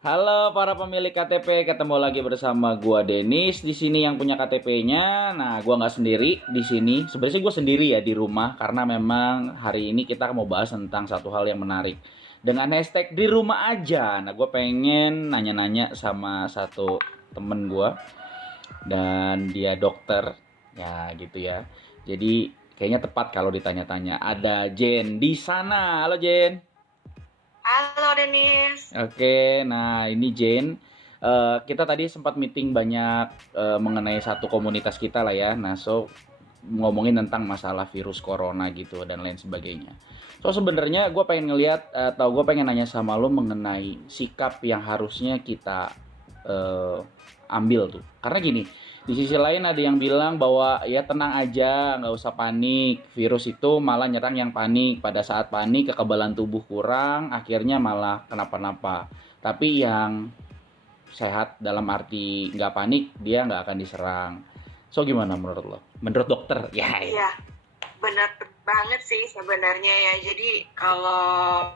Halo para pemilik KTP, ketemu lagi bersama gua Denis di sini yang punya KTP-nya. Nah, gua nggak sendiri di sini. Sebenarnya gua sendiri ya di rumah karena memang hari ini kita mau bahas tentang satu hal yang menarik. Dengan hashtag di rumah aja. Nah, gua pengen nanya-nanya sama satu temen gua dan dia dokter. Ya, gitu ya. Jadi kayaknya tepat kalau ditanya-tanya. Ada Jen di sana. Halo Jen. Halo Denis. Oke, nah ini Jane. Kita tadi sempat meeting banyak mengenai satu komunitas kita lah ya. Nah, ngomongin tentang masalah virus corona gitu dan lain sebagainya. Sebenarnya gue pengen ngeliat atau gue pengen nanya sama lo mengenai sikap yang harusnya kita eh, ambil tuh. Karena gini, di sisi lain ada yang bilang bahwa ya tenang aja, nggak usah panik. Virus itu malah nyerang yang panik. Pada saat panik, kekebalan tubuh kurang, akhirnya malah kenapa-napa. Tapi yang sehat dalam arti nggak panik, dia nggak akan diserang. Gimana menurut lo? Menurut dokter? Ya, ya. Iya, benar banget sih sebenarnya ya. Jadi kalau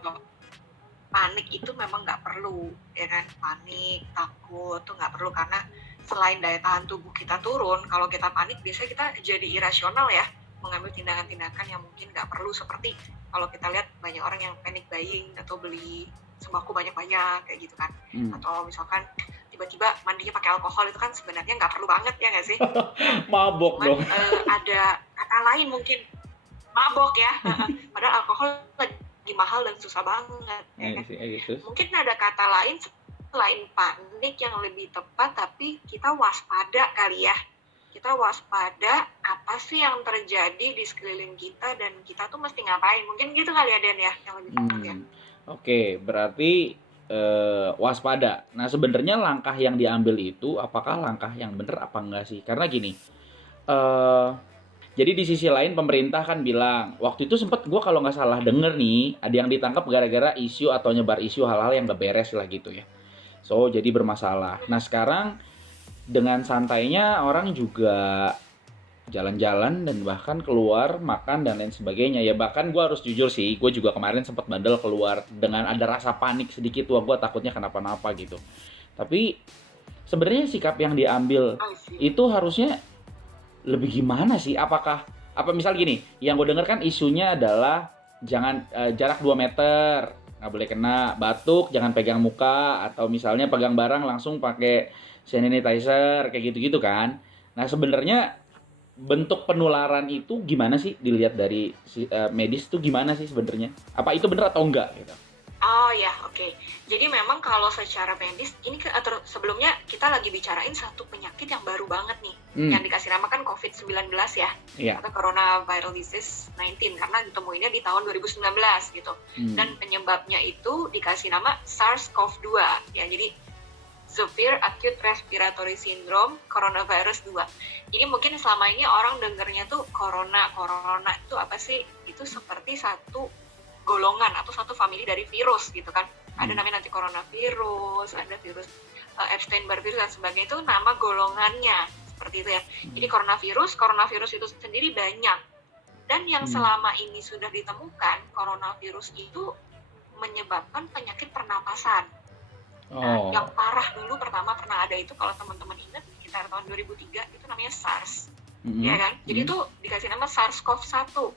panik itu memang nggak perlu, ya kan? Panik, takut tuh nggak perlu karena selain daya tahan tubuh kita turun, kalau kita panik biasanya kita jadi irasional ya, mengambil tindakan-tindakan yang mungkin nggak perlu seperti kalau kita lihat banyak orang yang panic buying atau beli sembako banyak-banyak kayak gitu kan, Hmm. atau misalkan tiba-tiba mandinya pakai alkohol itu kan sebenarnya nggak perlu banget ya nggak sih? Nah, Mabok cuman dong. ada kata lain mungkin mabok ya, padahal alkohol lagi mahal dan susah banget ya kan. Gitu. Mungkin ada kata lain selain panik yang lebih tepat, tapi kita waspada kali ya. Kita waspada apa sih yang terjadi di sekeliling kita dan kita tuh mesti ngapain. Mungkin gitu kali ya Den ya, yang lebih tepat ya. Oke, berarti waspada. Nah, sebenarnya langkah yang diambil itu apakah langkah yang benar apa enggak sih? Karena gini, eh jadi di sisi lain pemerintah kan bilang, waktu itu sempet gue kalau nggak salah denger nih, ada yang ditangkap gara-gara isu atau nyebar isu hal-hal yang gak beres lah gitu ya. Jadi bermasalah. Nah, sekarang dengan santainya orang juga jalan-jalan dan bahkan keluar makan dan lain sebagainya ya. Bahkan gue harus jujur sih, gue juga kemarin sempat bandel keluar dengan ada rasa panik sedikit. Wah, gue takutnya kenapa-napa gitu. Tapi sebenarnya sikap yang diambil I see. itu harusnya lebih gimana sih? Apa misal gini, yang gue denger kan isunya adalah jangan jarak 2 meter, nggak boleh kena batuk, jangan pegang muka, atau misalnya pegang barang langsung pakai sanitizer kayak gitu-gitu kan. Nah, sebenarnya bentuk penularan itu gimana sih dilihat dari medis tuh gimana sih sebenarnya? Apa itu bener atau enggak gitu? Oh ya, oke. Jadi memang kalau secara medis, ini sebelumnya kita lagi bicarain satu penyakit yang baru banget nih, Hmm, yang dikasih nama kan COVID-19 ya, iya. atau Coronavirus Disease 19, karena ditemuinnya di tahun 2019 gitu. Hmm. Dan penyebabnya itu dikasih nama SARS-CoV-2, ya, jadi Severe Acute Respiratory Syndrome Coronavirus 2. Jadi mungkin selama ini orang dengernya tuh corona itu apa sih? Itu seperti satu golongan atau satu famili dari virus gitu kan. Ada Hmm. namanya nanti coronavirus, ada virus Epstein-Barr virus dan sebagainya, itu nama golongannya seperti itu ya. Jadi coronavirus itu sendiri banyak. Dan yang Hmm. selama ini sudah ditemukan, coronavirus itu menyebabkan penyakit pernapasan. Nah, yang Oh. parah dulu pertama pernah ada itu kalau teman-teman ingat sekitar tahun 2003 itu namanya SARS, ya Hmm. kan? Jadi Hmm. itu dikasih nama SARS-CoV-1.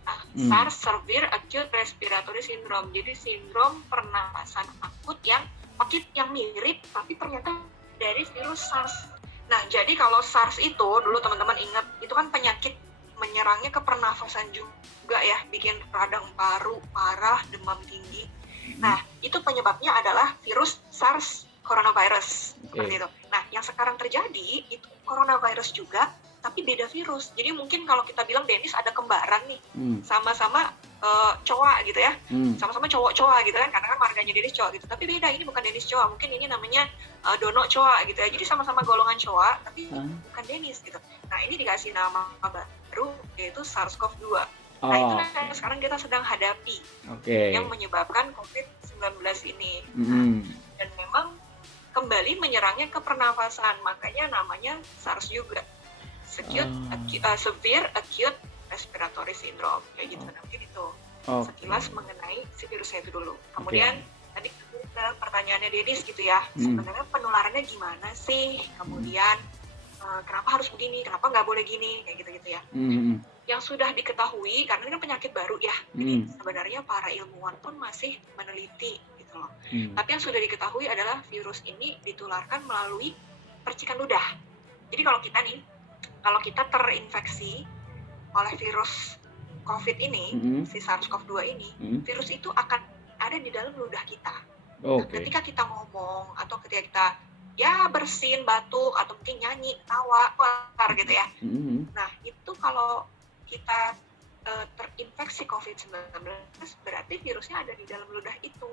Nah, Hmm. SARS Severe Acute Respiratory Syndrome. Jadi sindrom pernapasan akut yang sakit yang mirip tapi ternyata dari virus SARS. Nah, jadi kalau SARS itu dulu teman-teman ingat itu kan penyakit menyerangnya ke pernafasan juga ya, bikin radang paru parah, demam tinggi. Nah, itu penyebabnya adalah virus SARS coronavirus seperti Oke. itu. Nah, yang sekarang terjadi itu coronavirus juga tapi beda virus. Jadi mungkin kalau kita bilang Dennis ada kembaran nih, Hmm. sama-sama cowok gitu ya, Hmm. sama-sama cowok-cowok gitu kan, karena kan marganya Dennis cowok gitu. Tapi beda, ini bukan Dennis cowok, mungkin ini namanya Dono cowok gitu ya. Jadi sama-sama golongan cowok, tapi Hah? bukan Dennis gitu. Nah, ini dikasih nama baru yaitu SARS-CoV-2. Nah, itu Oh, yang sekarang kita sedang hadapi, oke. yang menyebabkan COVID-19 ini. Nah, Hmm. dan memang kembali menyerangnya ke pernafasan, makanya namanya SARS juga. Severe Acute Respiratory Syndrome kayak gitu. Nah, mungkin itu Oke. sekilas mengenai si virusnya itu dulu. Oke. Kemudian tadi ke pertanyaannya Dedis gitu ya. Sebenarnya penularannya gimana sih? Kemudian kenapa harus begini? Kenapa nggak boleh gini? Kayak gitu-gitu ya. Yang sudah diketahui, karena ini kan penyakit baru ya. Jadi sebenarnya para ilmuwan pun masih meneliti gitu loh. Tapi yang sudah diketahui adalah virus ini ditularkan melalui percikan ludah. Jadi kalau kita terinfeksi oleh virus COVID ini, si SARS-CoV-2 ini, virus itu akan ada di dalam ludah kita. Ketika kita ngomong atau ketika kita ya bersin, batuk, atau mungkin nyanyi, tawa, keluar gitu ya. Nah, itu kalau kita terinfeksi COVID-19, berarti virusnya ada di dalam ludah itu.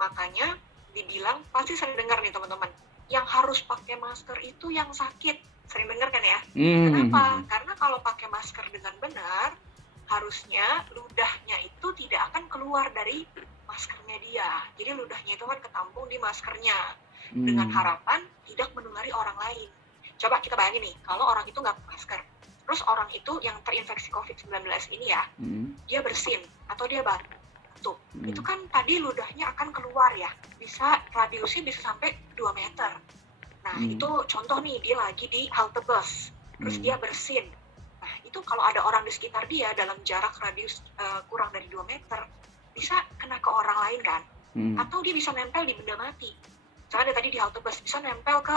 Makanya dibilang, pasti sering dengar nih teman-teman, yang harus pakai masker itu yang sakit. Sering dengar kan ya? Kenapa? Karena kalau pakai masker dengan benar, harusnya ludahnya itu tidak akan keluar dari maskernya dia. Jadi ludahnya itu kan ketampung di maskernya dengan harapan tidak menulari orang lain. Coba kita bayangin nih, kalau orang itu nggak pakai masker, terus orang itu yang terinfeksi COVID-19 ini ya, dia bersin atau dia batuk, itu kan tadi ludahnya akan keluar ya, radiusnya bisa sampai 2 meter. Nah itu contoh nih, dia lagi di halte bus, terus dia bersin. Nah itu kalau ada orang di sekitar dia dalam jarak radius kurang dari 2 meter, bisa kena ke orang lain kan, atau dia bisa nempel di benda mati. Misalnya tadi di halte bus, bisa nempel ke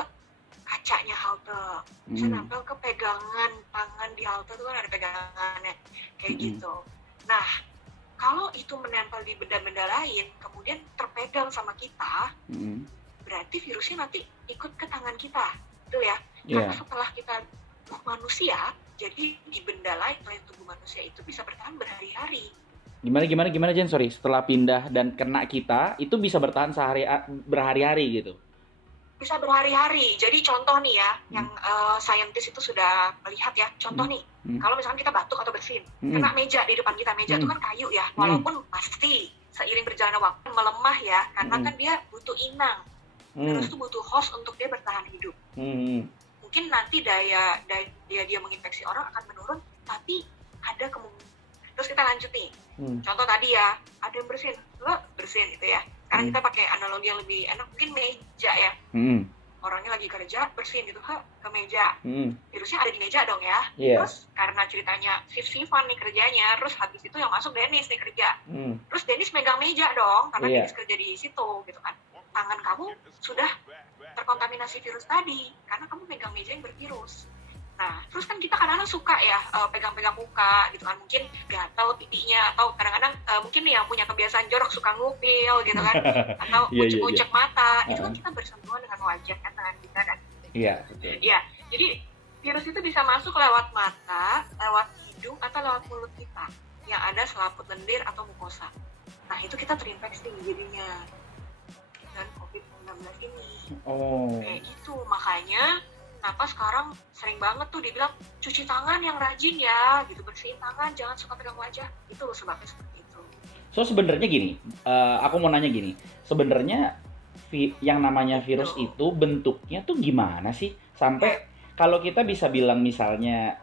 kacanya halte, bisa nempel ke pegangan tangan di halte, itu kan ada pegangannya, kayak gitu. Nah, kalau itu menempel di benda-benda lain, kemudian terpegang sama kita, berarti virusnya nanti ikut ke tangan kita, betul ya? Karena setelah kita manusia, jadi di benda lain selain tubuh manusia itu bisa bertahan berhari-hari. Gimana Jen? Sorry, setelah pindah dan kena kita, itu bisa bertahan berhari-hari gitu? Bisa berhari-hari. Jadi contoh nih ya, yang saintis itu sudah melihat ya. Contoh nih, kalau misalkan kita batuk atau bersin, kena meja di depan kita. Meja itu kan kayu ya, walaupun pasti seiring berjalannya waktu melemah ya, karena kan dia butuh inang. Virus itu butuh host untuk dia bertahan hidup. Mungkin nanti daya dia menginfeksi orang akan menurun, tapi ada kemungkinan. Terus kita lanjut nih. Contoh tadi ya, ada yang bersin, lo bersin gitu ya. Sekarang kita pakai analogi yang lebih enak, mungkin meja ya. Orangnya lagi kerja, bersin gitu ke meja. Virusnya ada di meja dong ya. Terus karena ceritanya shift-shiftan nih kerjanya, terus habis itu yang masuk Dennis nih kerja. Terus Dennis megang meja dong, karena Dennis kerja di situ gitu kan. Tangan kamu sudah terkontaminasi virus tadi, karena kamu megang meja yang bervirus. Nah, terus kan kita kadang-kadang suka ya pegang-pegang muka gitu kan, mungkin gatal pipinya, atau kadang-kadang mungkin nih yang punya kebiasaan jorok suka ngupil gitu kan, atau ucek-ucek mata, itu kan kita bersentuhan dengan wajah kan, tangan kita kan. Iya, betul. Iya, jadi virus itu bisa masuk lewat mata, lewat hidung, atau lewat mulut kita yang ada selaput lendir atau mukosa. Nah, itu kita terinfeksi jadinya dengan COVID-19 ini. Kayak gitu, makanya kenapa sekarang sering banget tuh dibilang cuci tangan yang rajin ya, gitu, bersihin tangan, jangan suka pegang wajah. Itu sebabnya seperti itu. So sebenarnya gini, aku mau nanya gini, sebenarnya yang namanya virus itu bentuknya tuh gimana sih? Sampai kalau kita bisa bilang misalnya,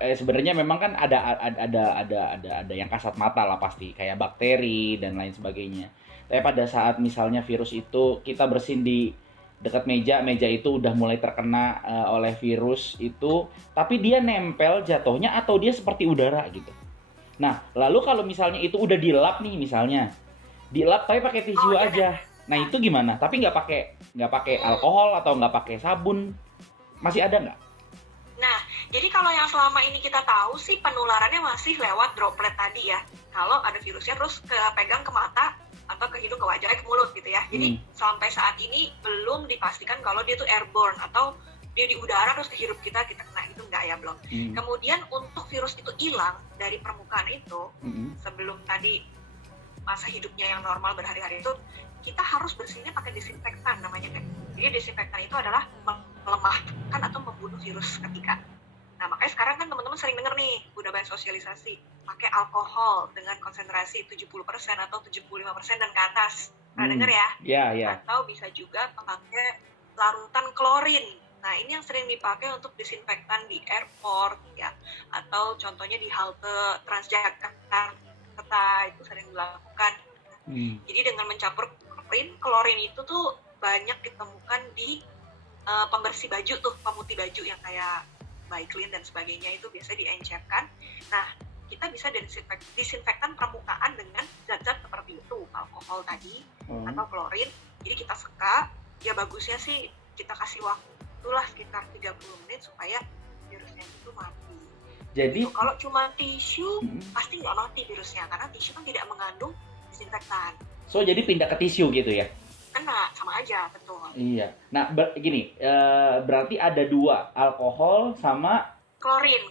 sebenarnya memang kan ada yang kasat mata lah pasti, kayak bakteri dan lain sebagainya. Tapi pada saat misalnya virus itu kita bersin di dekat meja itu udah mulai terkena oleh virus itu, tapi dia nempel jatuhnya atau dia seperti udara gitu. Nah, lalu kalau misalnya itu udah dilap nih misalnya, dilap tapi pakai tisu aja. Nah, itu gimana? Tapi nggak pakai alkohol atau nggak pakai sabun, masih ada nggak? Nah, jadi kalau yang selama ini kita tahu sih penularannya masih lewat droplet tadi ya. Kalau ada virusnya terus pegang ke mata atau ke hidung, ke wajah, ke mulut gitu ya. Jadi sampai saat ini belum dipastikan kalau dia tuh airborne atau dia di udara terus kehirup kita kena, itu enggak ya, belum. Kemudian untuk virus itu hilang dari permukaan itu, sebelum tadi masa hidupnya yang normal berhari-hari itu, kita harus bersihnya pakai disinfektan namanya kan. Jadi disinfektan itu adalah melemahkan atau membunuh virus ketika. Nah, makanya sekarang kan teman-teman sering denger nih, udah banyak sosialisasi, pakai alkohol dengan konsentrasi 70% atau 75% dan ke atas. Pernah denger ya? Iya. Atau bisa juga pakai larutan klorin. Nah, ini yang sering dipakai untuk disinfektan di airport ya, atau contohnya di halte Transjakarta itu sering dilakukan. Jadi dengan mencampur Klorin itu tuh banyak ditemukan di pembersih baju tuh, pemutih baju yang kayak Biclean dan sebagainya, itu biasanya diencerkan. Nah, kita bisa disinfektan permukaan dengan zat-zat seperti itu, alkohol tadi atau klorin. Jadi kita seka, ya bagusnya sih kita kasih waktu lah sekitar 30 menit supaya virusnya itu mati. Jadi kalau cuma tisu pasti nggak mati virusnya, karena tisu kan tidak mengandung disinfektan. So jadi pindah ke tisu gitu ya? Kena, sama aja, betul. Iya. Nah, gini, berarti ada dua, alkohol sama klorin.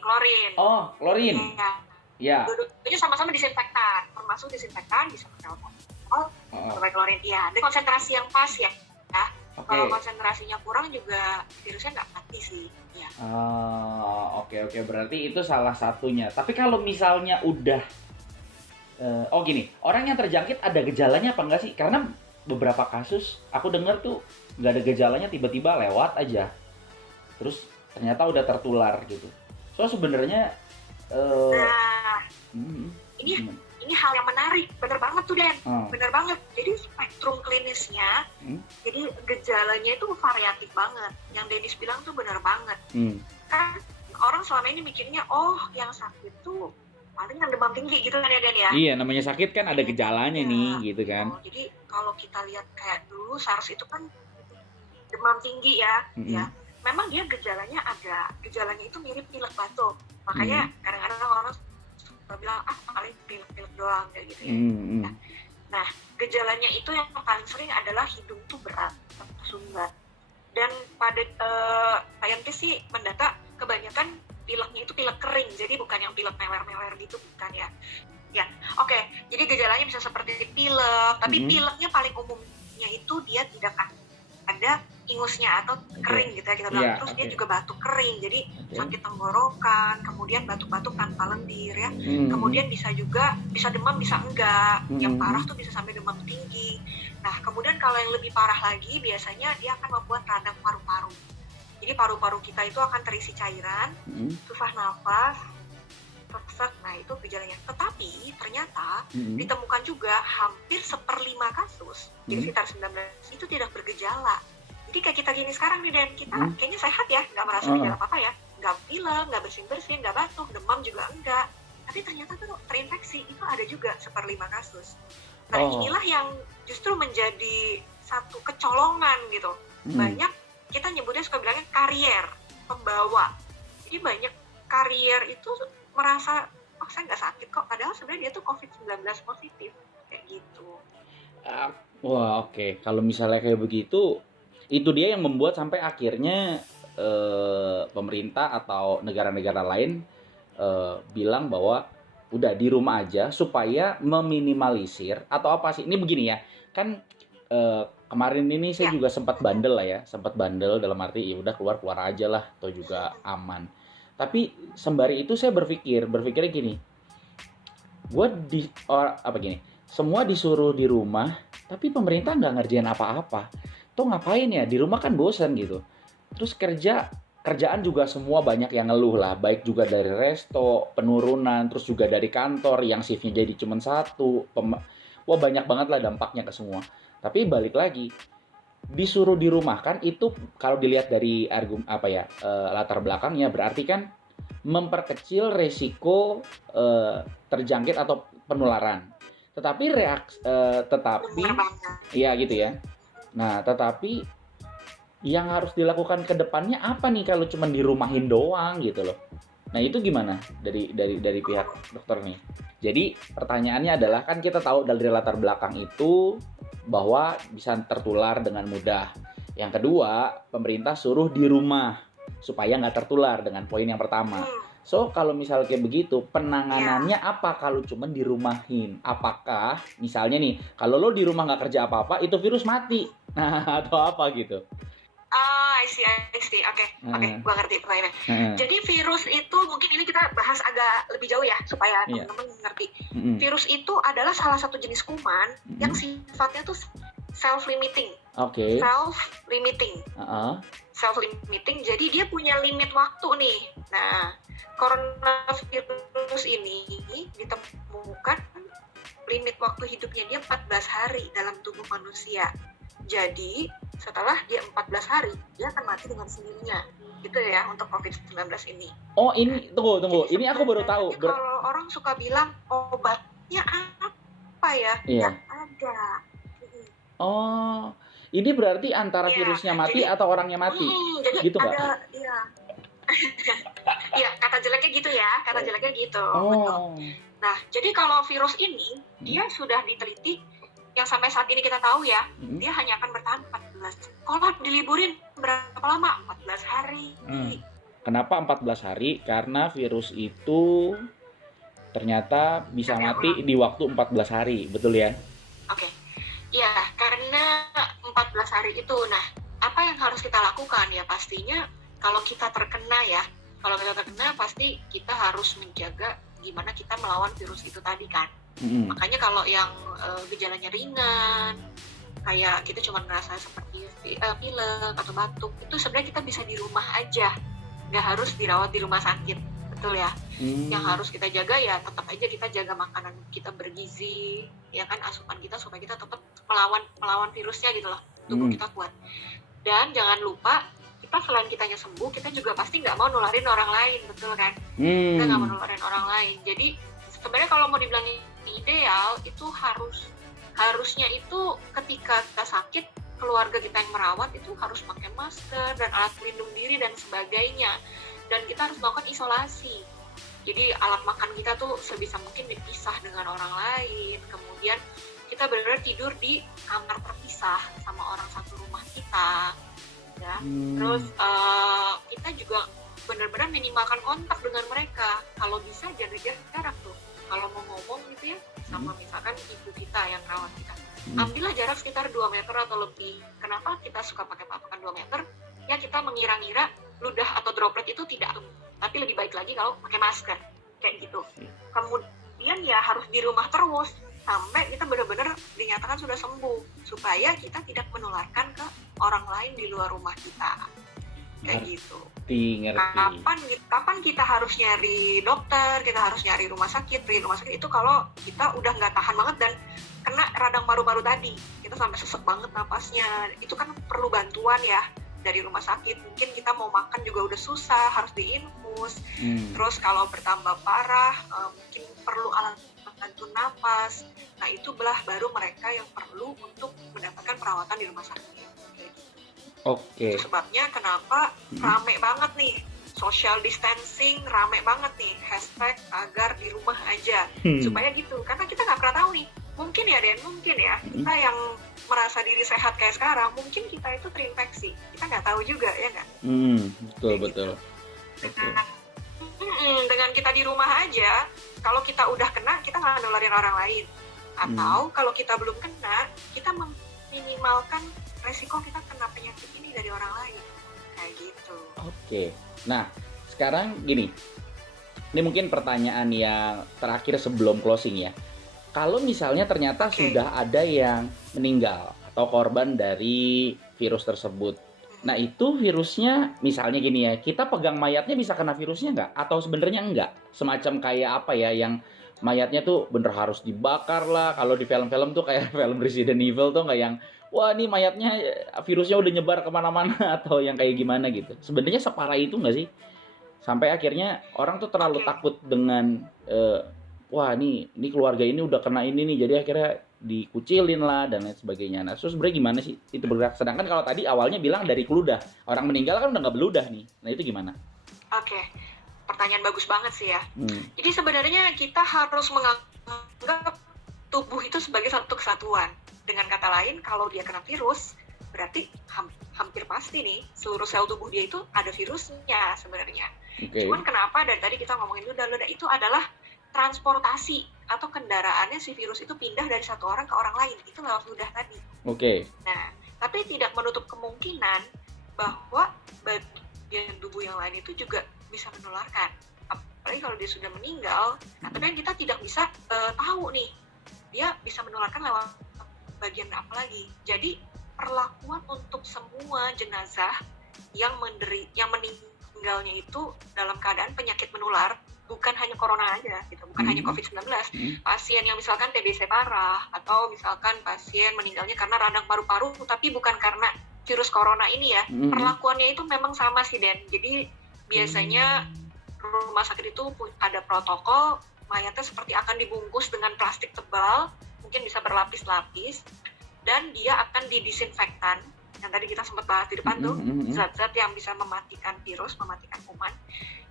Oh, klorin. Ya. Dua-duanya sama-sama disinfektan, termasuk disinfektan bisa pakai alkohol, pakai klorin. Iya, dengan konsentrasi yang pas ya. Okay. Kalau konsentrasinya kurang juga virusnya nggak mati sih. Ya. Oke. Berarti itu salah satunya. Tapi kalau misalnya udah, gini, orang yang terjangkit ada gejalanya apa enggak sih? Karena beberapa kasus aku dengar tuh nggak ada gejalanya, tiba-tiba lewat aja, terus ternyata udah tertular gitu. So sebenarnya ini hal yang menarik, bener banget tuh Den, bener banget. Jadi spektrum klinisnya, jadi gejalanya itu variatif banget. Yang Dennis bilang tuh bener banget. Kan orang selama ini mikirnya, yang sakit tuh paling yang demam tinggi gitu kan ya Den ya. Iya, namanya sakit kan ada gejalanya nih gitu kan. Jadi kalau kita lihat kayak dulu SARS itu kan demam tinggi ya, ya. Memang dia gejalanya itu mirip pilek batuk. Makanya kadang-kadang orang suka bilang paling pilek doang kayak gitu ya. Nah, gejalanya itu yang paling sering adalah hidung tuh berat, sumbat. Dan pada saintis sih mendata kebanyakan pileknya itu pilek kering, jadi bukan yang pilek meler-meler gitu, bukan ya. Ya, oke. Jadi gejalanya bisa seperti pilek, tapi pileknya paling umumnya itu dia tidak ada ingusnya atau kering gitu ya kita bilang. Terus dia juga batuk kering, jadi sakit tenggorokan, kemudian batuk-batuk tanpa lendir ya. Kemudian bisa demam, bisa enggak. Yang parah tuh bisa sampai demam tinggi. Nah, kemudian kalau yang lebih parah lagi biasanya dia akan membuat radang paru-paru. Jadi paru-paru kita itu akan terisi cairan, susah nafas, sesak. Nah, itu gejalanya. Tetapi ternyata ditemukan juga hampir 1/5 kasus, jadi sekitar 19 itu tidak bergejala. Jadi kayak kita gini sekarang nih Den, kita kayaknya sehat ya, nggak merasa gejala apa-apa ya, nggak pilek, nggak bersin-bersin, nggak batuk, demam juga enggak. Tapi ternyata tuh terinfeksi, itu ada juga 1/5 kasus. Nah, inilah yang justru menjadi satu kecolongan gitu. Banyak, kita nyebutnya suka bilangnya karier, pembawa. Jadi banyak karier itu merasa, saya nggak sakit kok, padahal sebenarnya dia tuh COVID-19 positif, kayak gitu. Wah, oke. Kalau misalnya kayak begitu, itu dia yang membuat sampai akhirnya pemerintah atau negara-negara lain bilang bahwa udah di rumah aja supaya meminimalisir atau apa sih? Ini begini ya, kan kemarin ini saya juga sempat bandel lah ya, dalam arti ya udah keluar aja lah, atau juga aman. Tapi sembari itu saya berpikirnya gini, semua disuruh di rumah, tapi pemerintah nggak ngerjain apa-apa. Tuh ngapain ya, di rumah kan bosan gitu. Terus kerjaan juga semua banyak yang ngeluh lah, baik juga dari resto, penurunan, terus juga dari kantor yang shiftnya jadi cuma satu. Wah, banyak banget lah dampaknya ke semua. Tapi balik lagi, disuruh di rumah kan itu kalau dilihat dari latar belakangnya berarti kan memperkecil resiko terjangkit atau penularan. Tetapi iya gitu ya. Nah, tetapi yang harus dilakukan ke depannya apa nih kalau cuma dirumahin doang gitu loh. Nah, itu gimana dari pihak dokter nih? Jadi pertanyaannya adalah, kan kita tahu dari latar belakang itu bahwa bisa tertular dengan mudah. Yang kedua, pemerintah suruh di rumah supaya nggak tertular dengan poin yang pertama. So, kalau misalnya kayak begitu, penanganannya apa kalau cuma dirumahin? Apakah misalnya nih, kalau lo di rumah nggak kerja apa-apa, itu virus mati? Nah, atau apa gitu? I see. Oke, gua ngerti pertanyaannya. Jadi virus itu, mungkin ini kita bahas agak lebih jauh ya, supaya teman-teman ngerti. Virus itu adalah salah satu jenis kuman yang sifatnya tuh self-limiting. Self-limiting, jadi dia punya limit waktu nih. Nah, coronavirus ini ditemukan limit waktu hidupnya dia 14 hari dalam tubuh manusia. Jadi setelah dia 14 hari dia akan mati dengan sendirinya. Gitu ya untuk COVID-19 ini. Oh, ini tunggu. Jadi Ini aku baru tahu. sebenarnya kalau orang suka bilang obatnya apa ya? Iya. Nggak ada. Oh, ini berarti antara Iya, virusnya mati jadi atau orangnya mati, jadi gitu nggak? ada, iya. Iya, kata jeleknya gitu ya, kata jeleknya gitu, betul. Oh, Nah, jadi kalau virus ini, dia sudah diteliti, yang sampai saat ini kita tahu ya, hmm. dia hanya akan bertahan 14. Kalau diliburin berapa lama? 14 hari. Kenapa 14 hari? Karena virus itu ternyata bisa mati di waktu 14 hari, betul ya? Oke. Ya, karena 14 hari itu. Nah, apa yang harus kita lakukan ya? Pastinya kalau kita terkena ya, pasti kita harus menjaga gimana kita melawan virus itu tadi kan. Makanya kalau yang gejalanya ringan, kayak kita cuma ngerasa seperti pilek atau batuk, itu sebenarnya kita bisa di rumah aja, nggak harus dirawat di rumah sakit, betul ya. Yang harus kita jaga ya tetap aja kita jaga makanan kita bergizi, ya kan, asupan kita supaya kita tetap melawan virusnya gitu loh, tubuh kita kuat. Dan jangan lupa kita selain kitanya sembuh, kita juga pasti nggak mau nularin orang lain, betul kan? Kita nggak mau nularin orang lain. Jadi sebenarnya kalau mau dibilang ideal itu harusnya itu ketika kita sakit, keluarga kita yang merawat itu harus pakai masker dan alat pelindung diri dan sebagainya, dan kita harus melakukan isolasi. Jadi alat makan kita tuh sebisa mungkin dipisah dengan orang lain, kemudian kita benar-benar tidur di kamar terpisah sama orang satu rumah kita ya. Terus kita juga benar-benar minimalkan kontak dengan mereka, kalau bisa jaga jarak tuh. Kalau mau ngomong gitu ya sama misalkan ibu kita yang rawat kita, ambillah jarak sekitar 2 meter atau lebih. Kenapa kita suka pakai patokan 2 meter? Ya kita mengira-ngira ludah atau droplet itu tidak, tapi lebih baik lagi kalau pakai masker kayak gitu. Kemudian ya harus di rumah terus sampai kita benar-benar dinyatakan sudah sembuh, supaya kita tidak menularkan ke orang lain di luar rumah kita kayak gitu. Kapan kita harus nyari dokter, kita harus nyari rumah sakit. Di rumah sakit itu kalau kita udah nggak tahan banget dan kena radang paru-paru tadi, kita sampai sesek banget napasnya, itu kan perlu bantuan ya dari rumah sakit. Mungkin kita mau makan juga udah susah, harus diinfus. Terus kalau bertambah parah, mungkin perlu alat bantu napas. Nah, itu baru mereka yang perlu untuk mendapatkan perawatan di rumah sakit. Oke. Itu sebabnya kenapa rame banget nih, social distancing rame banget nih, hashtag agar di rumah aja, supaya gitu. Karena kita nggak pernah tahu nih, mungkin ya kita yang merasa diri sehat kayak sekarang, mungkin kita itu terinfeksi, kita nggak tahu juga ya nggak? Betul. Dengan kita di rumah aja, kalau kita udah kena, kita nggak nularin orang lain. Atau kalau kita belum kena, kita meminimalkan resiko kita kena penyakit ini dari orang lain, kayak gitu. Oke. Nah, sekarang gini, ini mungkin pertanyaan yang terakhir sebelum closing ya. Kalau misalnya ternyata sudah ada yang meninggal atau korban dari virus tersebut, nah itu virusnya misalnya gini ya, kita pegang mayatnya bisa kena virusnya nggak? Atau sebenarnya enggak? Semacam kayak apa ya, yang mayatnya tuh bener harus dibakar lah. Kalau di film-film tuh kayak film Resident Evil tuh nggak yang, wah ini mayatnya virusnya udah nyebar kemana-mana, atau yang kayak gimana gitu. Sebenarnya separah itu nggak sih? Sampai akhirnya orang tuh terlalu takut dengan, wah ini keluarga ini udah kena ini nih, jadi akhirnya dikucilin lah dan lain sebagainya. Nah, terus sebenarnya gimana sih itu bergerak? Sedangkan kalau tadi awalnya bilang dari keludah, orang meninggal kan udah nggak beludah nih. Nah itu gimana? Oke, pertanyaan bagus banget sih ya. Jadi sebenarnya kita harus menganggap tubuh itu sebagai satu kesatuan. Dengan kata lain, kalau dia kena virus, berarti hampir pasti nih seluruh sel tubuh dia itu ada virusnya sebenarnya. Cuman kenapa dari tadi kita ngomongin ludah itu adalah transportasi atau kendaraannya si virus itu pindah dari satu orang ke orang lain, itu lewat ludah tadi. Nah, tapi tidak menutup kemungkinan bahwa bagian tubuh yang lain itu juga bisa menularkan. Apalagi kalau dia sudah meninggal, tapi kan kita tidak bisa tahu nih dia bisa menularkan lewat bagian apa lagi. Jadi perlakuan untuk semua jenazah yang meninggalnya itu dalam keadaan penyakit menular, bukan hanya corona aja gitu, bukan hanya COVID-19. Pasien yang misalkan TBC parah atau misalkan pasien meninggalnya karena radang paru-paru tapi bukan karena virus corona ini ya. Perlakuannya itu memang sama sih Den. Jadi biasanya rumah sakit itu ada protokol, mayatnya seperti akan dibungkus dengan plastik tebal, mungkin bisa berlapis-lapis, dan dia akan didisinfektan. Yang tadi kita sempat bahas di depan tuh, zat-zat yang bisa mematikan virus, mematikan kuman.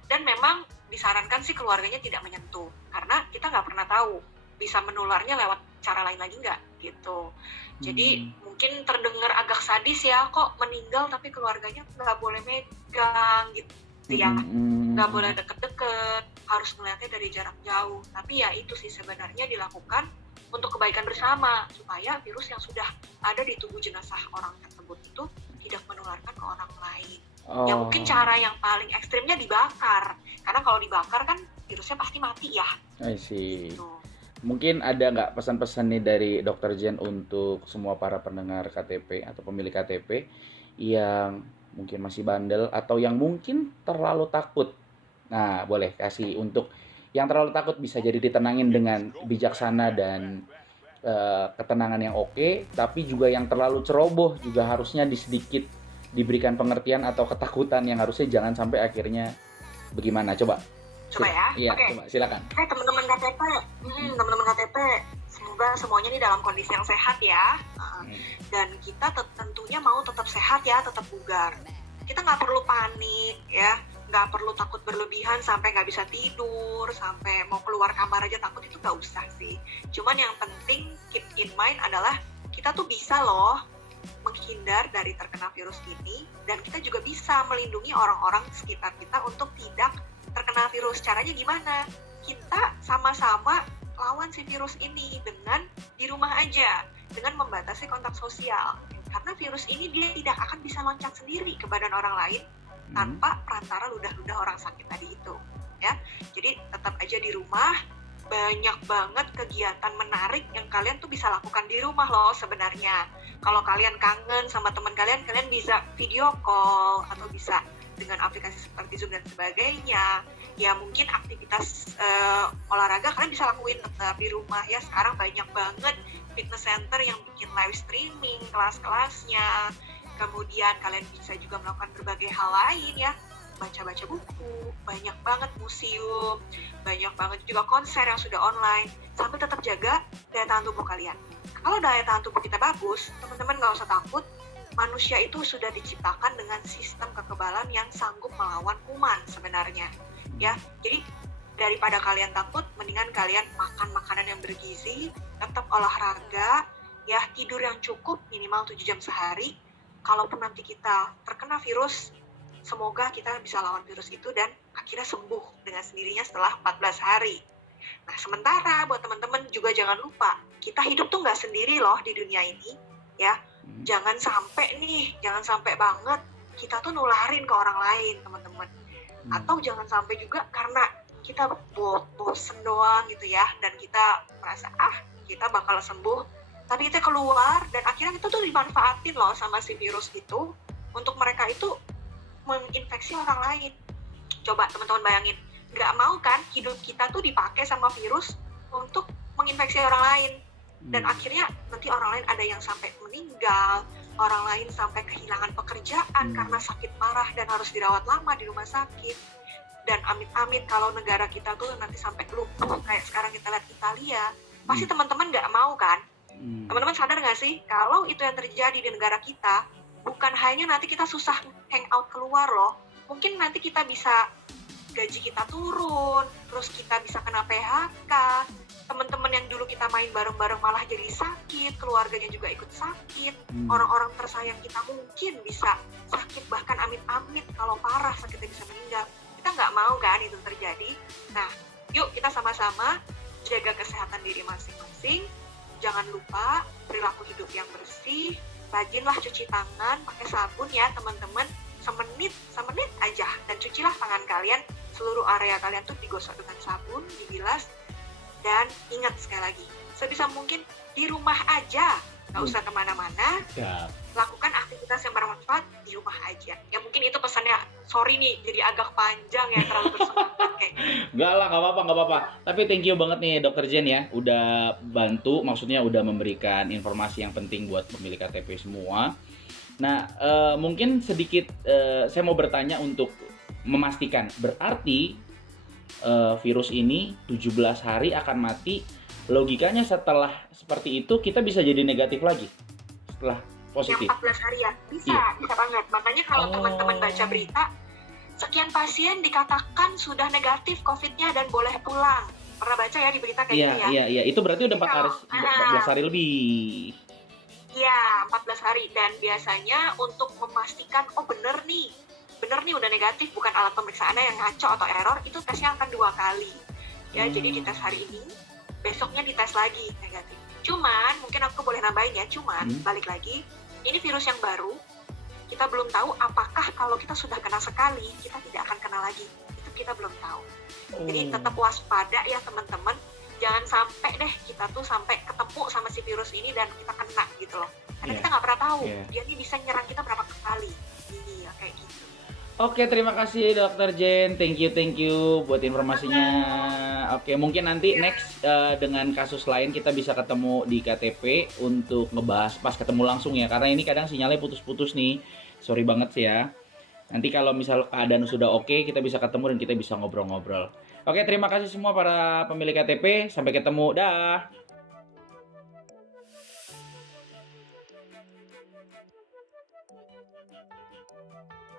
Dan memang disarankan sih keluarganya tidak menyentuh, karena kita nggak pernah tahu bisa menularnya lewat cara lain lagi nggak gitu. Jadi mungkin terdengar agak sadis ya, kok meninggal tapi keluarganya nggak boleh megang gitu ya, nggak boleh deket-deket, harus ngeliatnya dari jarak jauh. Tapi ya itu sih sebenarnya dilakukan untuk kebaikan bersama, supaya virus yang sudah ada di tubuh jenazah orang tersebut itu tidak menularkan ke orang lain. Ya mungkin cara yang paling ekstrimnya dibakar, karena kalau dibakar kan virusnya pasti mati ya. I see. Gitu. Mungkin ada nggak pesan-pesan nih dari Dr. Jen untuk semua para pendengar KTP atau pemilik KTP yang mungkin masih bandel atau yang mungkin terlalu takut? Nah, boleh kasih untuk yang terlalu takut bisa jadi ditenangin dengan bijaksana dan ketenangan yang oke, tapi juga yang terlalu ceroboh juga harusnya sedikit diberikan pengertian atau ketakutan yang harusnya jangan sampai akhirnya bagaimana? Coba ya? Iya, okay. Coba silakan. Oke, teman-teman KTP, teman-teman KTP, semoga semuanya ini dalam kondisi yang sehat ya. Dan kita tentunya mau tetap sehat ya, tetap bugar. Kita nggak perlu panik ya, nggak perlu takut berlebihan sampai nggak bisa tidur, sampai mau keluar kamar aja takut, itu nggak usah sih. Cuman yang penting keep in mind adalah kita tuh bisa loh menghindar dari terkena virus ini, dan kita juga bisa melindungi orang-orang di sekitar kita untuk tidak terkena virus. Caranya gimana? Kita sama-sama lawan si virus ini dengan di rumah aja, dengan membatasi kontak sosial. Karena virus ini dia tidak akan bisa loncat sendiri ke badan orang lain tanpa perantara ludah-ludah orang sakit tadi itu, ya. Jadi tetap aja di rumah. Banyak banget kegiatan menarik yang kalian tuh bisa lakukan di rumah loh sebenarnya. Kalau kalian kangen sama teman kalian, kalian bisa video call atau bisa dengan aplikasi seperti Zoom dan sebagainya. Ya mungkin aktivitas olahraga kalian bisa lakuin tetap di rumah ya. Sekarang banyak banget fitness center yang bikin live streaming kelas-kelasnya. Kemudian kalian bisa juga melakukan berbagai hal lain ya. Baca-baca buku, banyak banget museum, banyak banget juga konser yang sudah online, sampai tetap jaga daya tahan tubuh kalian. Kalau daya tahan tubuh kita bagus, teman-teman nggak usah takut, manusia itu sudah diciptakan dengan sistem kekebalan yang sanggup melawan kuman sebenarnya. Ya, jadi daripada kalian takut, mendingan kalian makan makanan yang bergizi, tetap olahraga, ya tidur yang cukup minimal 7 jam sehari. Kalaupun nanti kita terkena virus, semoga kita bisa lawan virus itu dan akhirnya sembuh dengan sendirinya setelah 14 hari. Nah, sementara buat teman-teman juga jangan lupa, kita hidup tuh nggak sendiri loh di dunia ini, ya. Jangan sampai banget kita tuh nularin ke orang lain, teman-teman. Atau jangan sampai juga karena kita bosen doang gitu ya, dan kita merasa, kita bakal sembuh, tapi kita keluar, dan akhirnya kita tuh dimanfaatin loh sama si virus itu, untuk mereka itu menginfeksi orang lain. Coba teman-teman bayangin, nggak mau kan hidup kita tuh dipakai sama virus untuk menginfeksi orang lain, dan akhirnya nanti orang lain ada yang sampai meninggal, orang lain sampai kehilangan pekerjaan karena sakit parah dan harus dirawat lama di rumah sakit. Dan amit-amit kalau negara kita tuh nanti sampai lumpuh kayak sekarang kita lihat Italia, pasti teman-teman nggak mau kan? Teman-teman sadar nggak sih kalau itu yang terjadi di negara kita, bukan hanya nanti kita susah hangout keluar loh, mungkin nanti kita bisa gaji kita turun, terus kita bisa kena PHK, teman-teman yang dulu kita main bareng-bareng malah jadi sakit, keluarganya juga ikut sakit, orang-orang tersayang kita mungkin bisa sakit, bahkan amit-amit kalau parah sakitnya bisa meninggal. Kita nggak mau kan itu terjadi. Nah, yuk kita sama-sama jaga kesehatan diri masing-masing. Jangan lupa perilaku hidup yang bersih, rajinlah cuci tangan pakai sabun ya teman-teman, semenit aja, dan cucilah tangan kalian, seluruh area kalian tuh digosok dengan sabun, dibilas. Dan ingat sekali lagi, sebisa mungkin di rumah aja, nggak usah kemana-mana, Ya. lakukan aktivitas yang bermanfaat di rumah aja. Ya mungkin itu pesannya. Sorry nih, jadi agak panjang ya, terlalu bersemangat kayak gitu. Enggak lah, nggak apa-apa. Tapi thank you banget nih Dokter Jen ya, udah bantu, maksudnya udah memberikan informasi yang penting buat pemilik KTP semua. Nah, mungkin sedikit saya mau bertanya untuk memastikan, berarti virus ini 17 hari akan mati. Logikanya setelah seperti itu kita bisa jadi negatif lagi setelah Yang positif. 14 hari ya, bisa, Iya. bisa banget. Makanya kalau teman-teman baca berita, sekian pasien dikatakan sudah negatif COVID-nya dan boleh pulang. Pernah baca ya di berita kayak Iya, gitu ya? iya, iya. Itu berarti udah Jadi kalau, 14 hari lebih. iya 14 hari. Dan biasanya untuk memastikan, oh bener nih udah negatif, bukan alat pemeriksaannya yang ngaco atau error, itu tesnya akan 2 kali. Ya, jadi dites hari ini, besoknya dites lagi negatif. Cuman, mungkin aku boleh nambahin ya, balik lagi, ini virus yang baru, kita belum tahu apakah kalau kita sudah kena sekali, kita tidak akan kena lagi. Itu kita belum tahu. Jadi tetap waspada ya teman-teman. Jangan sampai deh kita tuh sampai ketemu sama si virus ini dan kita kena gitu loh. Karena Iya. kita nggak pernah tahu Iya. dia ini bisa nyerang kita berapa kali. Iya, kayak gitu. Oke, terima kasih Dokter Jen. Thank you buat informasinya. Oke, mungkin nanti next dengan kasus lain kita bisa ketemu di KTP untuk ngebahas pas ketemu langsung ya. Karena ini kadang sinyalnya putus-putus nih. Sorry banget sih ya. Nanti kalau misal keadaan sudah oke, kita bisa ketemu dan kita bisa ngobrol-ngobrol. Oke, terima kasih semua para pemilik KTP. Sampai ketemu. Dah.